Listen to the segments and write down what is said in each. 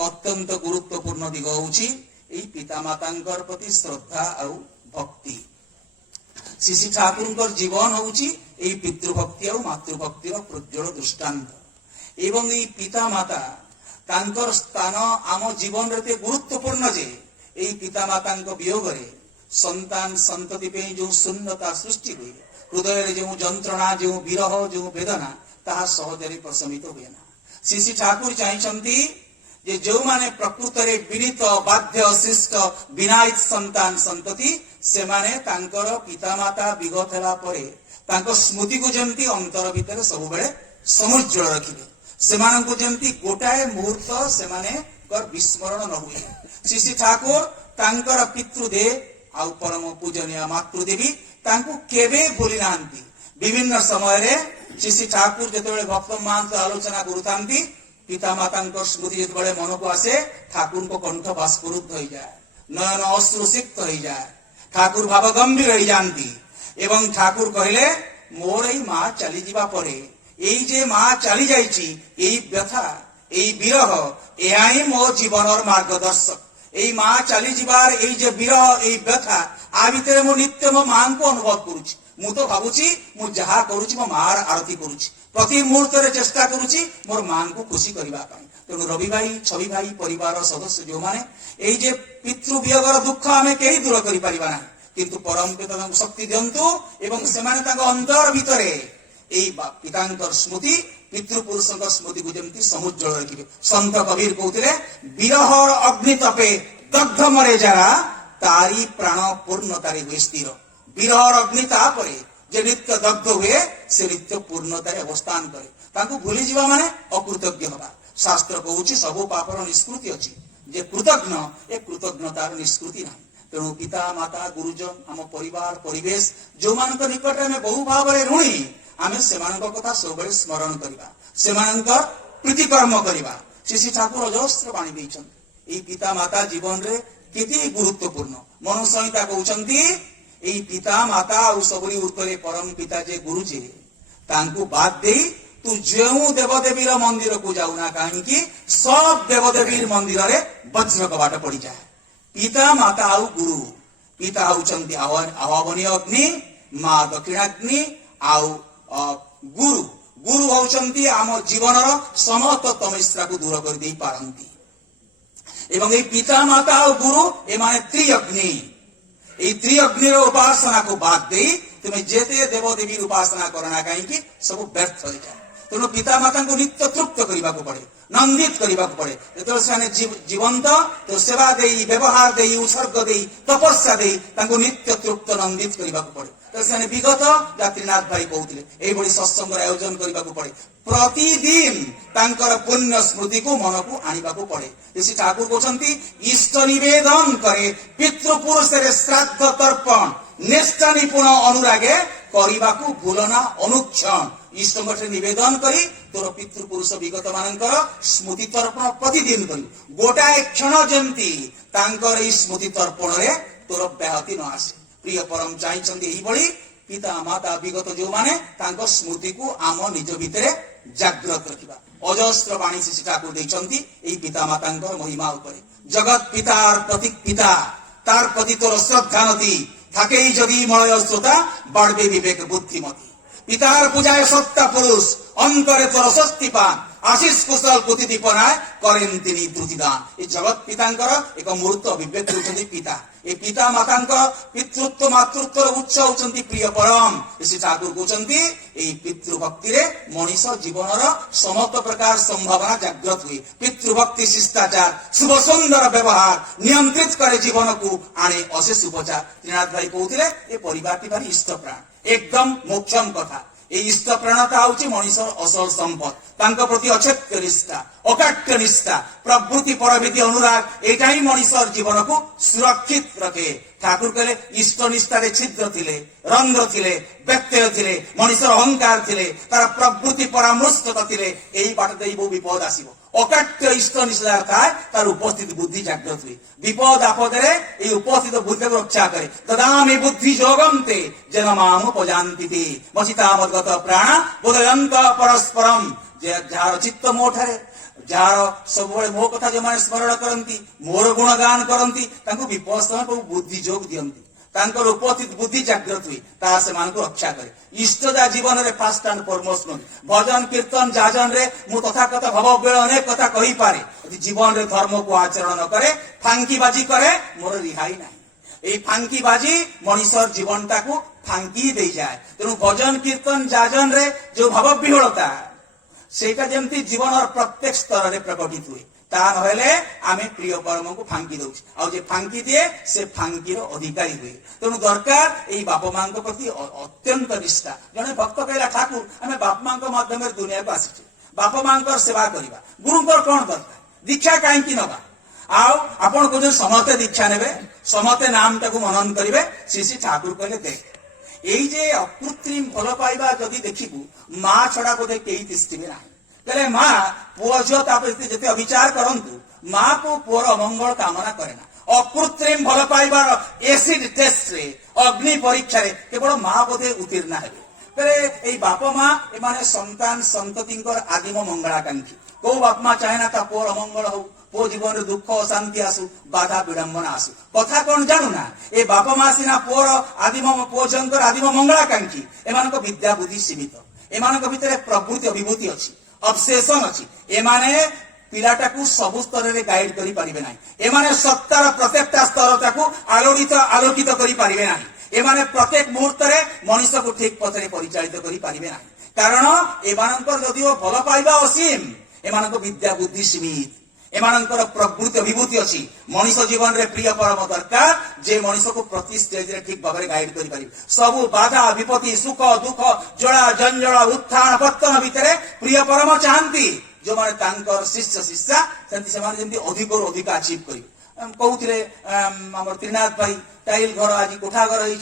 एक अत्यंत गुरुत्वपूर्ण दिग होउची एई पितामातांकर प्रति श्रद्धा आउ भक्ति। श्री श्री ठाकुर जीवन होउची एई पितृभक्ति और मातृभक्तिर प्रज्वल दृष्टांत। एवं एई पितामाता तांकर स्थान आम जीवन रे गुरुत्वपूर्ण जे एई पितामातांक वियोग रे संतान संतति पे जो शून्यता सृष्टि हुए, हृदय रे जो जंत्रणा, जो विरह, जो वेदना ताहा सहजरे प्रशमित हुए ना। श्री श्री ठाकुर चाहिछंती जे जो माने प्रकृत रे विनीत बाध्य शिष्ट विनायत संतान संतति से माने तांकर पितामाता विगत हेला परे तांको स्मृति को जेमती अंतर भितर सब बेले समुज्ज्वल रखिबे, सेमानंको जेमती गोटाए मुहूर्त सेमाने कर विस्मरण न हुए। श्री श्री ठाकुर तांकर पितृदेव आउ परम पूजनीय मातृदेवी तांको केबे भूली नांती। विभिन्न समय रे श्री श्री ठाकुर जेतेबेले भक्त मान आलोचना करुतांती पितामाता स्मृति जिते मन को आसे ठाकुर को कंठ बाष्परुद्ध हो जाए, नयन अश्रुसिक्त हो जाए, ठाकुर भाव गंभीर हो जाती। एवं ठाकुर कहले मोर एई माँ चली जीवा परे एई जे माँ चली जाइची एई व्यथा एई विरह एहा ही मो जीवनर मार्गदर्शक। एई माँ चली जीवार एई जे विरह एई व्यथा आ भितरे मो नित्य मो माँ को अनुभव करुची। मु तो भावुची मु जहा करुची मो मार आरती करुची, प्रति मुहूर्त रे चेष्टा करुची मोर मां को खुशी करबा पई। तेणु रवि भाई छवि भाई परिवार सदस्य जो माने एई जे पितृ वियोगर दुख आमे केही दूर करि परिबा नाही, किंतु परम पिता तांको शक्ति दियंतु एवं सेमाने तांको अंतर भितरे एई पितांकर स्मृति पितृ पुरुषंकर स्मृति को जेमति समुज्ज्वल रखिबे। संत कबीर कहउतिले विरहर अग्नि तपे दग्ध मरे जरा तारी प्राण पूर्णतारे हुए स्थिर। विरहर अग्नि तापरे जे नित्य दग्ध हुए से नित्य पूर्णतारे अवस्थान करे, तांको भूली जीवा माने अकृतज्ञ हवा। शास्त्र कहउची सबो पापर निष्कृति अछि, जे कृतज्ञ ए कृतज्ञतार निष्कृति नाही। तेणु पिता माता गुरुजन आम परिवार परिवेश जो मानक निकट में बहु भाव रे ऋणी आमे सेमानक कथा सबले स्मरण करिबा, सेमानकर प्रीतिकर्म करिबा। श्री श्री ठाकुर अजस्त्र बाणी दैछन्ति एई पिता माता जीवन रे केते गुरुत्वपूर्ण। मनुसंहिता कहउछन्ति एई पिता माता और सबरी उर्तरे परम पिता जे गुरु जे तांको बात देई तू जेउ देवदेवी मंदिर को जाऊना कहीं सब देवदेवी मंदिर रे वज्र कबाट पड़ी जाए। पिता माता आउ गुरु, पिता होउचंती आवावनी अग्नि, माँ दक्षिणाग्नि आउ गुरु गुरु होउचंती आम जीवनर समस्त तमस्या को दूर कर देई पारंती। एवं ए पिता माता आउ गुरु ए माने त्रिअग्नि, এই ত্রিঅগ্নির উপাসনা को বাদ দেই তুমি যেতে দেবদেবী উপাসনা করনা কাইকি सब व्यर्थ हो जाए। तेणु पिता माता को नित्य तृप्त करने को पड़े, नंदित करने को पड़े। जो से जीवंत तो सेवा देई व्यवहार देई उत्सर्ग देई तपस्या देई तांको नित्य तृप्त नंदित करने को पड़े। तो से विगत जात्रीनाथ भाई कहते यही बड़ी सत्संग आयोजन करने को पड़े। प्रतिदिन तांकर पुण्य स्मृति को मन को आनिबा को पड़े। श्री ठाकुर कहते इष्ट निवेदन करे पितृपुरुष श्राद्ध तर्पण निष्ठा निपुण अनुरागे करने को भूलना अनुक्षण। इष्ट निवेदन करी तोर पितृपुरुष विगत मानकर स्मृति तर्पण प्रतिदिन करी गोटाए क्षण जमती तांकर स्मृति तर्पण रे तोर व्याहति न आसे। प्रिय परम चाहिए यही बड़ी पिता माता विगत जो माने तांको स्मृति को आम निज भितरे जाग्रत रखिबा। अजस्त्र बाणी श्री ठाकुर दैछन्ति एई पिता मातांकर महिमा उपरे। जगत पितार प्रतीक पिता तार प्रति तोर श्रद्धा नदी थाकेई जदि मलय श्रोता बाड़बे विवेक बुद्धिमती। पितार पूजाय सत्ता पुरुष अंतरे तोर स्वस्ति पान आशीष कुशल पुति दीपनाय करें तिनी द्रुतिदान। ए जगत पितांकर एक मूर्त अभिव्यक्ति होचंती पिता। ए पिता मातांकर पितृत्व मातृत्व उच्च होचंती प्रिय परम। श्री ठाकुर कहउचंती एई पितृभक्ति रे मनीष जीवनर समस्त प्रकार संभावना जागृत हुए। पितृभक्ति शिष्टाचार शुभ सुंदर व्यवहार नियंत्रित करे जीवन को आने अशेष उपचार। त्रिनाथ भाई कहउतिले ए परिवारटी भारी इष्ट प्राण एकदम मोक्षम कथा। इष्ट प्राणता हूँ मनीष असल संपद तांको प्रति अक्षेत्य निष्ठा अकाट्य निष्ठा प्रवृत्ति परभीति अनुराग एटा ही मनीषर जीवन को सुरक्षित रखे। ठाकुर कहले इष्ट निष्ठा छिद्र थिले रंध्र थिले व्यत्यय थिले मनीषर अहंकार थिले तार प्रवृत्ति परामृष्टता थिले एही बाट देई बहु विपद आसीबो। अकाट्य इष्ट निष्ठार थाय तार उपस्थित बुद्धि जागृत हुए। विपद आपदरे ए उपस्थित बुद्धि को रक्षा करे। तदामे बुद्धि जोगम ते जनमाम उपजान्ति ते वसिता मद्गत प्राण बोधयन्त परस्परम। जे जार चित्त मोठरे जार सब मो कथा जो मैंने स्मरण करती मोर गुणगान करती विपद समय प्रभु बुद्धि जोग दियंती तांकर उपस्थित बुद्धि जागृत हुई ता से रक्षा करे इष्टदा जीवन रे फास्ट एंड फॉरमोस्ट भजन कीर्तन जाजन रे मु तथाकथ भव बेल अनेक कथा कही पारे जीवन रे धर्म को आचरण न करे फांकीबाजी करे मोर रिहाई नहीं फांकीबाजी मनीषर जीवनटा को फांकी दे जाए तेणु भजन कीर्तन जाजन रे जो भाव विह्वलता सेटा जमती जीवन और प्रत्येक स्तर रे प्रकटित हुए ता नहेले आमे प्रिय परम को फांकी दउछि आ जे फांकी दिए से फांकीर अधिकारी हुए तेणु दरकार एई बाप मां प्रति अत्यंत निष्ठा जने भक्त कहला ठाकुर आमे बाप मां माध्यम दुनिया को आसिछे बाप मां सेवा करवा गुरु कौन दरकार दीक्षा कहीं नवा आउ आपण को जो समते दीक्षा नेबे समते नाम टाकू मनन करिवे श्री ठाकुर कहले देख एई जे अकृत्रिम भल पाइबा जदि देखिबू मां छड़ा बोधे केही तिष्ठिबे नाही कहले मां पुओ झियो जिते अविचार करंतु मां को पुओर अमंगल कामना करे ना अकृत्रिम भल पाइबार एसिड टेस्ट रे अग्नि परीक्षा रे केवल मां बोधे उत्तीर्ण हेबे कहले एई बाप मां एमाने संतान संततिंकर आदिम मंगलाकांक्षी को बाप मां चाहे ना ता पुओर अमंगल हो पो जीवन रे दुख अशांति आसु बाधा विडंबना आसु कथा कौन जानू ना ए बाप मां सिना पुओर आदिम पुओजंकर आदिम मंगलाकांक्षी एमानक विद्या बुद्धि सीमित एमानक भितरे प्रकृति अभिभूति अछि ऑब्सेशन अछि एमाने पिलाटाकू सबु स्तर रे गाइड करि परिबे नाही एमाने सत्तार प्रत्येकटा स्तरटाकू आलोकित करि परिबे नाही एमाने प्रत्येक मुहूर्त रे मनुष्य को ठीक पथरे परिचालित करि परिबे नाही कारण एमानकर जदिओ भल पाइबा असीम एमानक विद्या बुद्धि सीमित एमानकर प्रकृति अभिभूति अछि मनुष्य जीवन रे प्रिय परम दरकार जे मनुष्य को प्रति स्टेज रे ठीक भाबरे गाइड करि पारि सब बाधा विपत्ति सुख दुख जड़ा जंजड़ उत्थान पतन भितरे प्रिय परम चाहंती जो माने तांकर शिष्य शिष्या सेंति से माने जेंति अधिक अचीव करि कहउथिले हमर त्रिनाथ भाई टाइल घर आज कोठा घर रही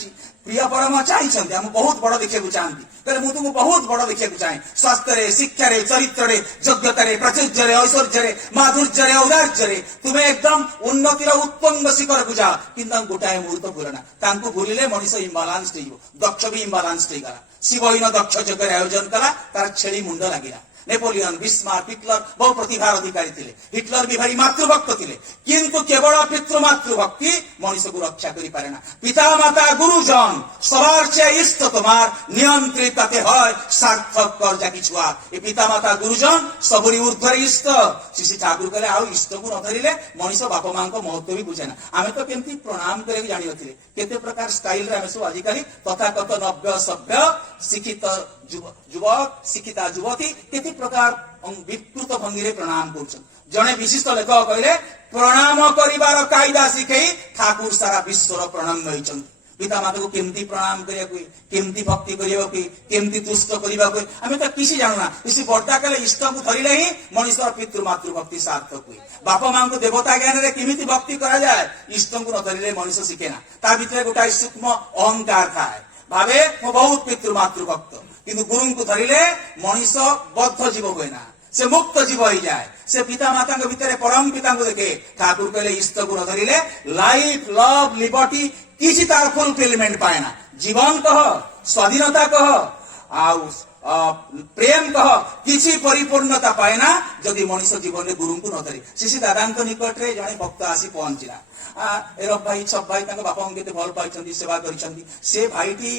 प्रिय परम चाहिए हम बहुत बड़ देखा चाहती कहले मु तुमको बहुत बड़ देखा चाहे स्वास्थ्य रे शिक्षा रे चरित्र रे योग्यता रे प्राचुर्य रे ऐश्वर्य रे माधुर्य रे औदार्य रे तुम्हें एकदम उन्नतिर उत्तुंग शिखर को जा किंतु गोटाए मुहूर्त भूलना तांको भूलिले मनुष्य इम्बालांस हो दक्ष भी इम्बालांस गला शिव इन दक्ष जगह आयोजन कला तार छेली मुंड लगिला नेपोलियन बिस्मार्क हिटलर बहु प्रतिभार अधिकारी थे हिटलर भी भारी मातृभक्त थे किंतु केवल पितृमातृभक्ति मनुष्य को रक्षा करि पारे ना पिता माता गुरुजन सवार से इष्ट तुम्हार नियंत्रित ताते হয় सार्थक कर जाकी छुआ ए पिता माता गुरुजन सबरी ऊर्ध्वर इष्ट श्री ठाकुर कहले आ इष्ट को न धरिले मनुष्य बाप मां को महत्व भी बुझे ना आमे तो केमती प्रणाम करे भी जानि नथिले केते प्रकार स्टाइल रे आमे सब आजिकाली तथाकथ नव्य सभ्य शिक्षित युवक शिक्षिता युवती केते प्रकार विकृत भंगी रे प्रणाम कर जड़े विशिष्ट लेखक कहले प्रणाम करिवार कायदा शिखई ठाकुर सारा विश्वर प्रणाम होइछन पिता माता को केमती प्रणाम करिया कोई केमती भक्ति करिया कोई केमती तुष्ट करिया कोई हमें तो किसी जानू ना इसी बर्ता कले इष्ट को धरिले ही मनुष्य पितृ मातृ भक्ति सार्थक हुए बाप मां को देवता ज्ञान रे केमिति भक्ति करा जाए इष्ट को न धरिले मनुष्य शिखे ना ता भितरे गोटा सूक्ष्म अहंकार थाए भावे मो बहुत पितृ मातृ भक्त किंतु गुरु को धरिले मनुष्य बद्ध जीव हुए ना से मुक्त जीव हो जाए से पिता माता भितर परम पिता को देखे ठाकुर कहले इष्ट को न धरिले लाइफ लव लिबर्टी किसी तार फुलफिलमेंट पाए ना जीवन कह स्वाधीनता कह आउ प्रेम कह किसी परिपूर्णता पाए ना जदि मनुष्य जीवन में गुरु को न धरे श्री दादा निकट रे जड़े भक्त आसी पहुंचला एरब भाई सब भाई बापा के भल पाई सेवा कर भाईटी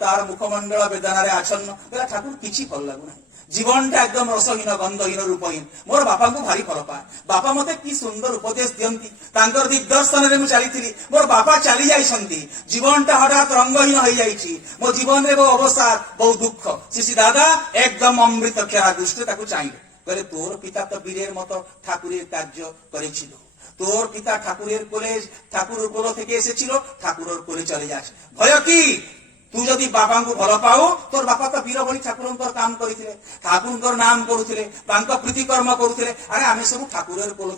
तार मुखमंडल वेदना आछन्न ठाकुर किसी भल लगुना जीवनटा एकदम रसहीन गंधहीन रूपहीन मोर बापा को भारी भल पाए बापा मते कि सुंदर उपदेश दियंती तांकर दिग्दर्शन रे मु चली मोर बापा चली जाइछंती जीवनटा हठात रंगहीन हो जाइछि मो जीवन रे बहु अवसाद बहु दुख श्री दादा एकदम अमृत क्षरा दृष्टि ताकू चाहिए कहले तोर पिता तो वीरेर मतो ठाकुरेर कार्य करेछिल तोर पिता ठाकुरेर कोले ठाकुर कोल থেকে এসেছিল ঠাকুরের কোলে চলে যাস ভয় কি तू जदि बापा को भल पाओ तोर बापा तो वीर भली ठाकुर काम करते ठाकुर नाम करुले प्रीतिकर्म करुले अरे आम सब ठाकुर कोल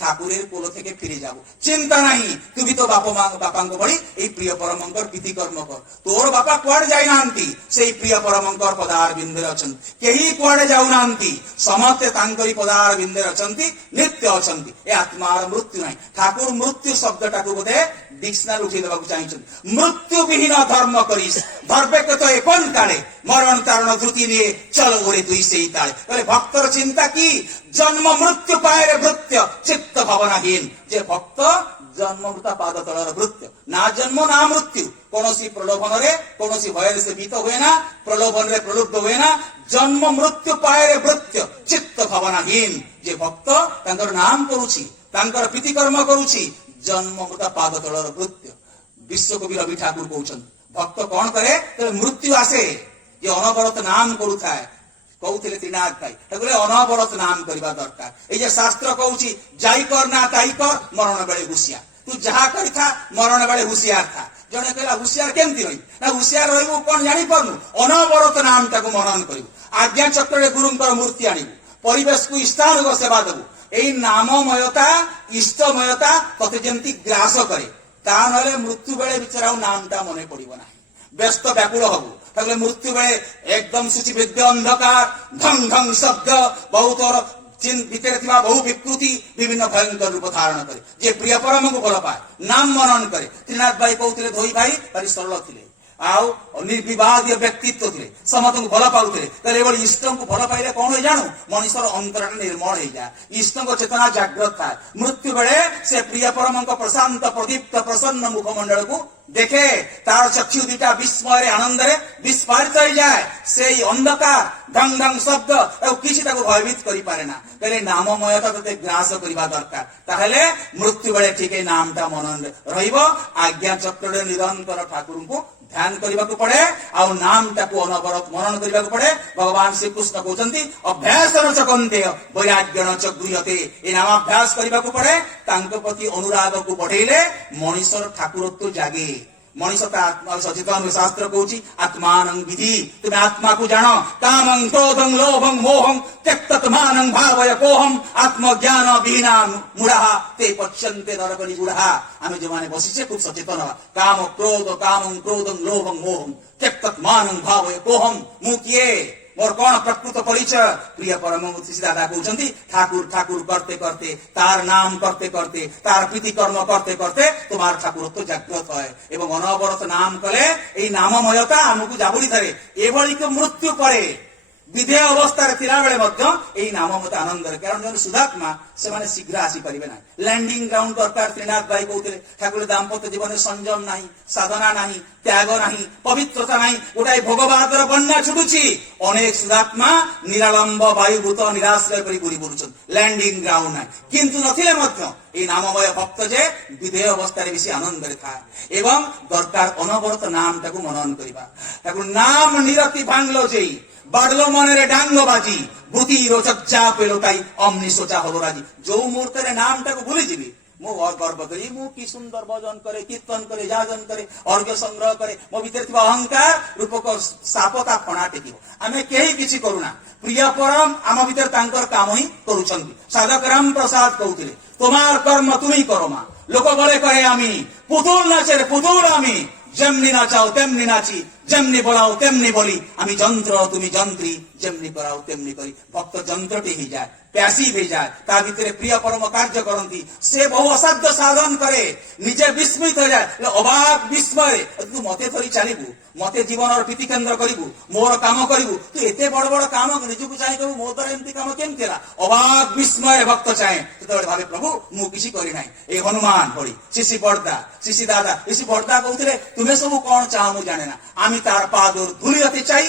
ठाकुर कोल फिरी जाबू चिंता नहीं तू भी तो बापा भली प्रिय परम प्रीतिकर्म कर तोर बापा कुआड़े जाना से प्रिय परम पदार बिंदे अच्छा कहीं कुआड़े जाऊना समस्ते पदार बिंदे अच्छा नित्य अच्छा ए आत्मार मृत्यु ना ठाकुर मृत्यु शब्दटा को बोधे डिक्शनारी उठे देवा चाहिए मृत्यु विहीन धर्म কর্ম করিস, ধরবে কত কোন কালে, মরণ তারণ দ্রুতি নিয়ে চলো ওরে তুই সেই তালে। তাহলে ভক্তর চিন্তা কি? জন্ম মৃত্যু পায়ের ভৃত্য, চিত্ত ভাবনাহীন। যে ভক্ত জন্ম মৃত্যু পাদ তলর ভৃত্য, না জন্ম না মৃত্যু। কৌশি প্রলোভনরে কৌশি ভয়ের সে ভীত হুয়ে না, প্রলোভনরে প্রলুব্ধ হুয়ে না। জন্ম মৃত্যু পায়ের ভৃত্য, চিত্ত ভাবনাহীন। যে ভক্ত তাঙ্কর নাম করুছি, তাঙ্কর প্রীতিকর্ম করুছি, জন্ম মৃত্যু পাদ তলর ভৃত্য। বিশ্বকবি রবি ঠাকুর কହୁଛନ୍ତି ভক্ত কଣ করে? মৃত্যু আসে যে অনবরত নাম করুଥାଏ। কହୁଥିଲେ ত্রিনাথ ভাই, তাহলে অনবরত নাম করিবা দরকার। এই যে শাস্ত্র কହୁଛି যাই কর না তাই কর, মরণ বেড়ে হুঁশিয়ার। তু যাহা করিথা মরণ বেড়ে হুঁশিয়ার থা। জনে କହିଲା হুঁশিয়ার কেମିତି ରହିବୁ? ନା হুঁশিয়াର ରହିବୁ କଣ ଜାଣିପାରୁନୁ? ଅନବରତ ନାମ ତାକୁ ମନନ କରିବୁ। ଆଜ୍ଞା ଚକ୍ରରେ ଗୁରୁଙ୍କର ମୂର୍ତ୍ତି ଆଣିବୁ, ପରିବେଶକୁ ଇଷ୍ଟାନୁଗ ସେବା ଦେବୁ। ଏଇ ନାମମୟତା ଇଷ୍ଟମୟତା ତତେ ଯେମିତି ଗ୍ରାସ କରେ, ତା ନହେଲେ ମୃତ୍ୟୁ ବେଳେ ବିଚାରା ଆଉ ନାମଟା ମନେ ପଡିବ ନାହିଁ। ব্যস্ত ব্যাকুল হবু। তাহলে মৃত্যু বেড়ে একদম সূচিবদ্ধ অন্ধকার, ঢং ঢং শব্দ, বহুতর ভিতরে থিবা বহু বিকৃতি বিভিন্ন ভয়ঙ্কর রূপ ধারণ করে। যে প্রিয় পরমକୁ ଭଲ ପାଏ, নাম মনন করে। ত্রিনাথ ভাই কହୁଥିଲେ ଧୋଇ ଭାଇ ଭାରି ସରଳ ଥିଲେ, ଆଉ ନିର୍ବିବାଦୀୟ ବ୍ୟକ୍ତିତ୍ୱ ଥିଲେ, ସମସ୍ତଙ୍କୁ ଭଲ ପାଉଥିଲେ। ତାହେଲେ ଏଭଳି ଇଷ୍ଟଙ୍କୁ ଭଲ ପାଇଲେ କଣ ହୁଏ ଜାଣୁ? ମଣିଷର ଅନ୍ତରଟା ନିର୍ମଳ ହେଇଯାଏ, ଇଷ୍ଟଙ୍କ ଚେତନା ଜାଗ୍ରତ ଥାଏ। ମୃତ୍ୟୁ ବେଳେ ସେ ପ୍ରିୟ ପରମଙ୍କ ପ୍ରଶାନ୍ତ ପ୍ରଦୀପ୍ତ ପ୍ରସନ୍ନ ମୁଖମଣ୍ଡଳକୁ দেখে, তার চক্ষু দুটা বিস্ময়ের আনন্দরে বিস্ফারিত হয়ে যায়। সেই অন্ধকার ঢং ঢং শব্দ কিছু তাকে ভয়ভীত করে পারে না। তাহলে নামময়তা তাতে গ্রাস করা দরকার। তাহলে মৃত্যু বেড়ে ঠিক এই নামটা মনন রহিব। আজ্ঞা চক্রে নিরন্তর ঠাকুরଙ୍କୁ ধ্যান କରିବାକୁ ପଡେ, ଆଉ ନାମଟାକୁ ଅନବରତ ମନନ କରିବାକୁ ପଡେ। ଭଗବାନ ଶ୍ରୀକୃଷ୍ଣ କହୁଛନ୍ତି ଅଭ୍ୟାସର ଚ କୌନ୍ତେୟ ବୈରାଗ୍ୟଣ ଚ ଗୃହ୍ୟତେ। ଏ ନାମାଭ୍ୟାସ କରିବାକୁ ପଡେ। ତାଙ୍କ ପ୍ରତି ଅନୁରାଗକୁ ବଢେଇଲେ ମଣିଷର ଠାକୁରତ୍ୱ ଜାଗେ। ମଣିଷ ତା ଆତ୍ମା ସଚେତନ। ଶାସ୍ତ୍ର କହୁଛି ଆତ୍ମାନଂ ବିଧି, ତୁମେ ଆତ୍ମାକୁ ଜାଣ। କାମଂ କ୍ରୋଧଂ ଲୋଭଂ ମୋହଂ ତ୍ୟକ୍ତାତ୍ମାନଂ ଭାବୟ କୋହଂ। ଆତ୍ମଜ୍ଞାନ ବିହୀନା ମୂଢା ତେ ପଶ୍ୟନ୍ତେ ନରକ ନିଗୁଢା। ଆମେ ଯୋଉମାନେ ବସିଛେ খুব ସଚେତନ ହେବା। କାମ କ୍ରୋଧ, କାମଂ କ୍ରୋଧଂ ଲୋଭଂ ମୋହଂ ତ୍ୟକ୍ତାତ୍ମାନଂ ଭାବୟ କୋହଂ। ମୁଁ କିଏ, ମୋର କଣ ପ୍ରକୃତ ପରିଚୟ? ପ୍ରିୟ ପରମ ଶ୍ରୀ ଦାଦା କହୁଛନ୍ତି ଠାକୁର ଠାକୁର করতে করতে, তার নাম করতে করতে, তার প্রীতিকর্ম করতে করতে তোমার ঠাকুরত্ব জাগ্রত হয়। এবং অনবরত নাম কলে এই নামময়তা ଆମକୁ জাবুড়ি ধরে। এভাবে মৃত্যু পরে বিধেয় অবস্থায় থিলা বেলে মধ্য এই নামময়তা আনন্দরে। কারণ যে সুধাত্মা ସେମାନେ ଶୀଘ୍ର ଆସିପାରିବେ ନାହିଁ। ଲ୍ୟାଣ୍ଡିଂ ଗ୍ରାଉଣ୍ଡ ଦରକାର। ତ୍ରିନାଥ ଭାଇ କହୁଥିଲେ ଠାକୁର ଦାମ୍ପତ୍ୟ ଜୀବନରେ ସଂଯମ ନାହିଁ, ସାଧନା ନାହିଁ, ତ୍ୟାଗ ନାହିଁ, ପବିତ୍ରତା ନାହିଁ, ଗୋଟାଏ ଭୋଗବାଦର ବନ୍ୟା ଛୁଟୁଛି। ଅନେକ ସୁଧାତ୍ମା ନିରାଳମ୍ବ ବାୟୁଭୂତ ନିରାଶ୍ରୟ କରି ବୁଲି ବୁଲୁଛନ୍ତି, ଲ୍ୟାଣ୍ଡିଂ ଗ୍ରାଉଣ୍ଡ ନାହିଁ। କିନ୍ତୁ ନଥିଲେ ମଧ୍ୟ এই নামময় ভক্ত যে বিধেয় অবস্থায় বেশি আনন্দরে থাকে। এবং দরকার অনবরত নামটাকে মনন করিবা। তাকে নাম নিরতি ভাঙলো যেই, বাড়লো মনের ডাঙ্গ বাজি, বুদ্ধি রোচক চা পেল তাই অমনি সোচা হলো রাজি। ଯୋଉ ମୁହୂର୍ତ୍ତରେ ନାମଟାକୁ ଭୁଲିଯିବି, ମୁଁ ଗର୍ବ କରି ମୁଁ କି ସୁନ୍ଦର ଭଜନ କରେ, କୀର୍ତ୍ତନ କରେ, ଯାଜନ କରେ, ଅର୍ଘ୍ୟ ସଂଗ୍ରହ କରେ, ମୋ ଭିତରେ ଥିବା ଅହଙ୍କାର ରୂପକ ସାପ ତା ଫଣା ଟେକିବ। ଆମେ କେହି କିଛି କରୁନା, ପ୍ରିୟ ପରମ ଆମ ଭିତରେ ତାଙ୍କର କାମ ହିଁ କରୁଛନ୍ତି। ସାଧକ ରାମ ପ୍ରସାଦ କହୁଥିଲେ তোমার কর্ম তুমি করো মা, লোক বলে করে আমি পুতুল নাচের পুতুল আমি। যেমনি নাচাও তেমনি নাচি, যেমনি বলাও তেমনি বলি। আমি যন্ত্র তুমি যন্ত্রী, যেমনি করাও তেমনি করি। ভক্ত যন্ত্রটি হয়ে যায়, প্যাসিভ হয়ে যায়, তার ভিতরে প্রিয় পরম কার্য করନ୍ତି। সে বহু অসাধ্য সাধন করে, নিজে বিস্মিত হয়ে যায়, অবাক বিস্ময়ে তু মতে ধরি চালিবু, মতে জীবনের প্রীতি কেন্দ্র করিবু, মোর কাম করিবু। তু এতে বড় বড় কাম নিজକୁ চাହିଁ করিবু, ମୋ ଦ୍ୱାରା ଏମିତି কাম কেମିତି ହେଲା? অবাক বিস্ময়ে ভক্ত চাহে। ସେତେବେଳେ ଭାବେ ପ୍ରଭୁ ମୁଁ କିଛି କରି ନାହିଁ। এই হনুমান ভଳି শিশি বর্দা, শিশি দাদা, শিশি বর্দা কହୁଥିଲେ তুমি ସବୁ কଣ চাও ମୁଁ জানে না, আমি তার পাদর ধুলি হতে চাই,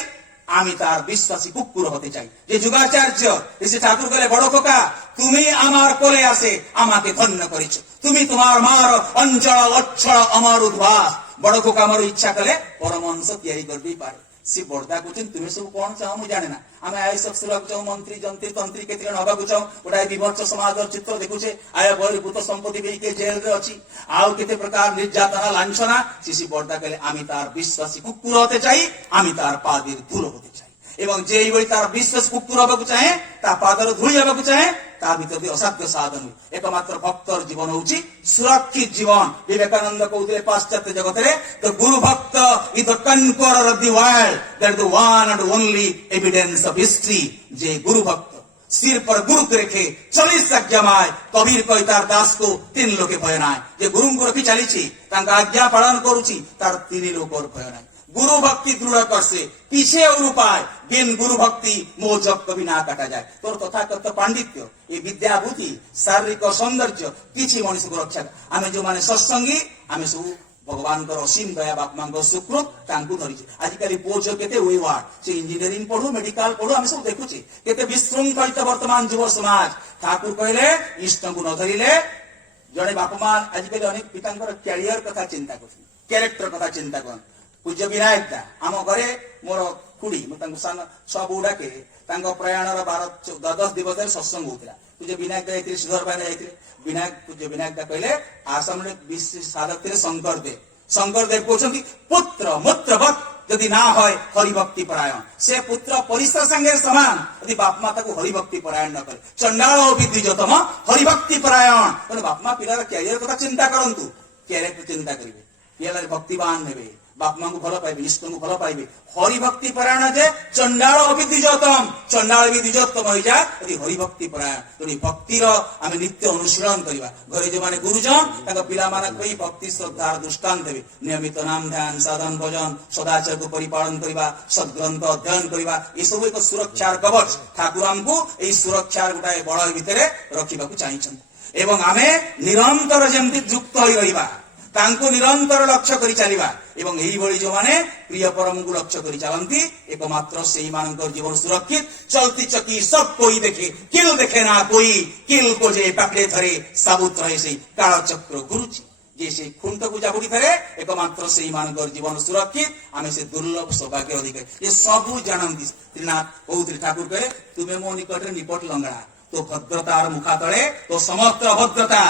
আমি তার বিশ্বাসী কুকুর হতে চাই। যে যুগাচার্য ঋষি ঠাকুর বলে বড় খোকা তুমি আমার কোলে আসে আমাকে ধন্য করেছ, তুমি তোমার মার অঞ্চল অচ্ছল আমার উদ্ভাস। বড় খোকা আমার ইচ্ছা কলে পরমহংস ତିଆରି କରିଦେଇ ପାରେ। সে বর্দা কହୁଛନ୍ତି তুমি ସବୁ କଣ ଚାହ ମୁଁ ଜାଣେ ନା, ଆମେ ଆଇଏସ୍ ଅଫିସର ହବାକୁ ଚାହୁଁ, ମନ୍ତ୍ରୀ ଯନ୍ତ୍ରୀ ତନ୍ତ୍ରୀ କେତେ ଜଣ ହବାକୁ ଚାହୁଁ। ଗୋଟାଏ ବିଭତ୍ସ ସମାଜର ଚିତ୍ର ଦେଖୁଛେ, ଆୟ ବହିର୍ଭୂତ ସମ୍ପତ୍ତି ବି କିଏ ଜେଲରେ ଅଛି, ଆଉ କେତେ ପ୍ରକାର ନିର୍ଯାତନା ଲାଞ୍ଛନା। শিশি বর্দা কলে আমি তার বিশ্বাসী কুকুর হতে চাই, আমি তার পাদের ধুলো হতে চাই। এবং যে এইভাবে তার বিশ্বাস কুকুর হବାକୁ চাহে, তা পাଦର ଧୂଳି ହେବାକୁ ଚାହେଁ, ତା ଭିତରେ ଅସାଧ୍ୟ ସାଧନ ହୁଏ। একমাত্র ভক্তর জীবন হচ্ছে সুরক্ষিত জীবন। বিবেকানন্দ কହୁଥିଲେ পাশ্চাত্য জগତରେ the guru bhakta is the conqueror of the world, that is the one and only evidence of history। যে গুরু ভক্ত सिर पर गुरुक रेखे 40 आज्ञा माय कबीर कही तार दास को 3 लोके भय नाय जे गुरु को रखी चलीछि तांका आज्ञा पालन करूछि तार 3 लोकर भय नाय गुरु भक्ति दृढ़ करसे पीछे और उपाय बिन गुरु भक्ति मोह जप कभी ना काटा जाए तोर तथाकथ पांडित्य ये विद्या बुद्धि शारीरिक सौंदर्य किछि मनुष को रक्षा आमे जो माने सत्संगी आमे सब भगवान असीम दया बाप मां सुकृत धरी आजिकल पुओ झील केते वेवार्ड से इंजीनियरिंग पढ़ू मेडिकल पढ़ू आम सब देखुचे केते विशृंखलित वर्तमान युव समाज ठाकुर कहले इष्ट को न धरिले जड़े बाप मां आजिकल अनेक पिता कैरियर कथा चिंता कर क्यारेक्टर कथा चिंता कर पूज्य विनायक दा आम घरे मोर खुड़ी सान सब डाके प्रयाण 10 दिवस सत्संग होता पूज्य विनायक दा जाइए श्रीधर भाई जाइए विनायक पूज्य विनायक दा कहले आसाम साधक थे शंकर देव कहते पुत्र मूत्रवत यदि ना होय हरिभक्ति परायण से पुत्र परिसर संगे समान यदि बाप माता को हरिभक्ति परायण न करे चंडाल विद्विजतम हरिभक्ति परायण बाप माँ पिलार कैरियर कथा चिंता करंतु कैरियर चिंता करेंगे पिला भक्तिवान हेबे बाप मां को भल पाइबे इष्ट को भल पाइबे हरिभक्ति परायण जे चंडाल अविद्विजतम चंडाल विद्विजतम हो जाए यदि हरिभक्ति परायण तेणु भक्तिर आम नित्य अनुशीलन करवा घरे जो माने गुरुजन पिला मानक भक्ति श्रद्धा दृष्टांत देवे नियमित नाम ध्यान साधन भजन सदाचार को परिपालन करवा सद्ग्रंथ अध्ययन करवा ये सब एक सुरक्षार कवच ठाकुर आमको यही सुरक्षार गोटाए बड़ भितर रखा चाहिए एवं आमे निरंतर जमती युक्त हो रहा तांको निरंतर लक्ष्य करी चलिबा एवं एही भली जो माने प्रिय परम को लक्ष्य करी चलंती एकमात्र सेही मानकर जीवन सुरक्षित चलती चकी सब कोई देखे किल देखे ना कोई किल को जे पकड़े धरे साबुत रहे से काल चक्र गुरुजी जे से खुंट को जाबुड़ी धरे एकमात्र सेही मानकर जीवन सुरक्षित आमे से दुर्लभ सौभाग्य अधिकारी ये सब जानंती त्रिनाथ बहुत ठाकुर कहे तुमे मो निकट निपट लंगड़ा तो भद्रतार मुखा तले तो समस्त अभद्रता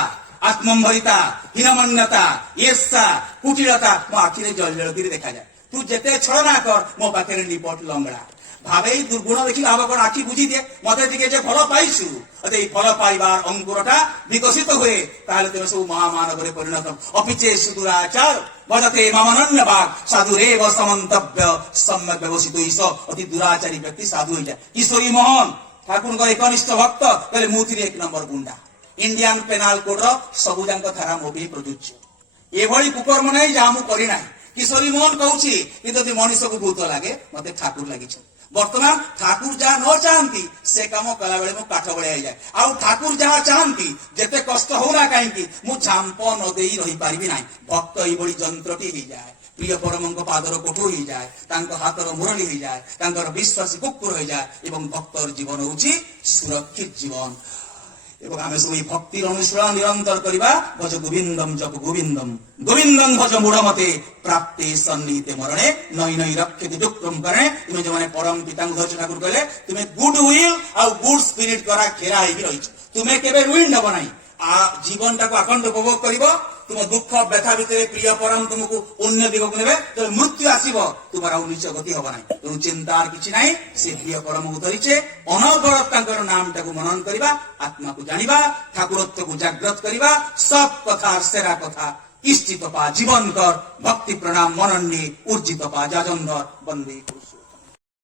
आत्मंभरिता हीनमन्यता ईर्षा कुटिलता मो आखिरे जल जल कर देखा जाए तू जेते छलना कर मो पाखे निपट लंगड़ा भावे दुर्गुण देखी लाभ कौन आखि बुझी दिए मत टे फल पाइछु फल पाइबार अंकुरटा विकसित हुए तेरे सब महामानव परिणत अपिचे सुदुराचार भजते ममनन्य भाग साधुरेव समन्तव्य सम्यक व्यवसित ईश अति दुराचारी व्यक्ति साधु हो जाए किशोरी मोहन ठाकुर एक कनिष्ठ भक्त कहले मुथिर 1 नंबर गुंडा इंडियन पेनाल कोड सबुजाक धारा मो भी प्रযোज्य एभली कुकर्म नहीं जहाँ मुझे करना किशोरी मोहन कहूँ मनीष को भूत लगे मत ठाकुर लगी बर्तमान ठाकुर जहाँ न चाहती से कम कला बेले मो काठ बड़े जाए आउ ठाकुर जहाँ चाहती जिते कष्ट होना कहीं मु झांप न दे रही पारि ना भक्त ये जंत्रटी हो जाए प्रिय परम पादर कोठो हो जाए हाथर मुरली हो जाए विश्वासी कुकुर हो जाए भक्तर जीवन हूँ सुरक्षित जीवन एवं आमे सब भक्तिर अनुसरण निरंतर करवा भज गोविंदम जप गोविंदम गोविंदम भज मूढ़मते प्राप्ते सन्निहिते मरणे नई नई रक्षति दुक्रम करे तुम जो माने परम पिता धर्ष ठाकुर कहले तुम्हें good will a good spirit द्वारा घेरा होगी रही तुम्हें केबे रुइन हब ना जीवन टाक आखंड उपभोग कर तुम दुख व्यथा भितर प्रिय परम तुमको अन्य दिग को ने मृत्यु आसब तुम नीच गति हम ना तेणु चिंतार कि ना से प्रिय परम को धरीचे अनवरत नाम टाक मनन करवा आत्मा को जाना ठाकुरत्व को जागृत करवा सब कथा सेरा कथा इष्टित पा जीवन कर भक्ति प्रणाम मनन्नी ऊर्जित पा जाजंधर बंदे